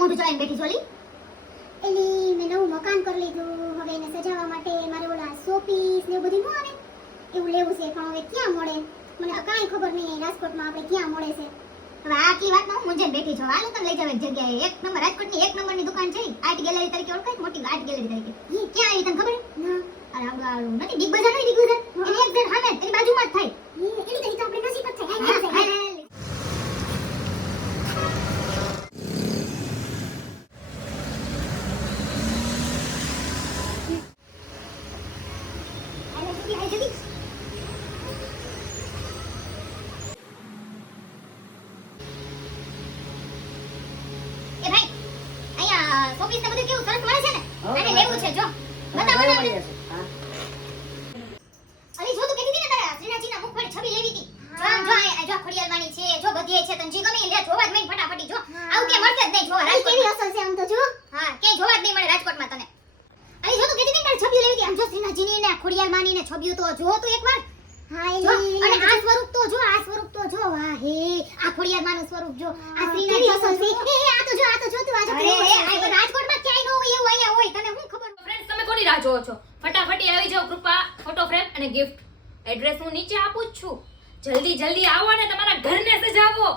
મોઢું ચલાવીને બેઠી છોલી? એલી મેં નવું મકાન કરી લીધું. હવે એને સજાવવા માટે મારે ઓલા શોપીસ ને એવું બધું ન આવે એવું લેવું છે, પણ હવે ક્યાં મળે મને તો કાંઈ ખબર નહીં રાજકોટમાં આપણે ક્યાં મળે છે. હવે આટલી વાતમાં હું મૂંઝાઈને બેઠી છું. હાલો તને લઈ જાવ એક જગ્યાએ. એક નંબર રાજકોટની એક નંબરની દુકાન છે, આર્ટ ગેલેરી તરીકે ઓળખાય છે, મોટી આર્ટ ગેલેરી તરીકે. ઈ ક્યાં આવી તને ખબર છે? ના અરે આવડું નથી બિગ બજાર નહીં, બિગ બજાર એની એક સાઈડ સામે એની બાજુમાં જ થાય. એની તો આપણે નસીબ જ થાય. હા, હા, હા. હાલો, જલ્દી, હાલ જલ્દી. એ ભાઈ, અહીંયા શોપીસ ને બધું કેવું સરસ મળે છે ને? તારે લેવું છે જો. બતાવો ને આપણે. અલી જો તું કહેતી હતી ને તારા શ્રીનાથજીના મુખ પર છબી લેવી હતી. જો આમ જો આ જો ખોડિયાલમાંની છે, જો બધીએ છે, તને જી ગમે ઈ લે, જોવા જ નહીં ફટાફટી જો. આવું કે મળશે જ નહીં જો કેવી રાજકોટમાં. અસર છે આમ તો જો. હા, ક્યાંય જોવા જ નહીં મળે રાજકોટમાં તને. અલી જો તું કહેતી હતી ને તારે છબીઓ લેવી હતી. આમ જો શ્રીનાથજીની ને ખોડિયાલમાંની ને છબીઓ તો જો તું એકવાર. હા જો એલી અને આ સ્વરૂપ તો જો, આ સ્વરૂપ તો જો. વાહ હે, આ ખોડિયાલમાંનું સ્વરૂપ જો. આ કેવી અસર છે. શ્રીનાથજી. એ આ તો જો તું આ જો અરે આ તો રાજકોટમાં ક્યાંય ન હોય એવું અહીંયા હોય. તને શું ખબર? ફ્રેન્ડ્સ, તમે કોની રાહ જોવો છો? ફટાફટી આવી જાઓ. કૃપા ફોટો ફ્રેમ અને ગિફ્ટ એડ્રેસ હું નીચે આપું જ છું. જલ્દી જલ્દી આવો અને તમારા ઘરને સજાવો.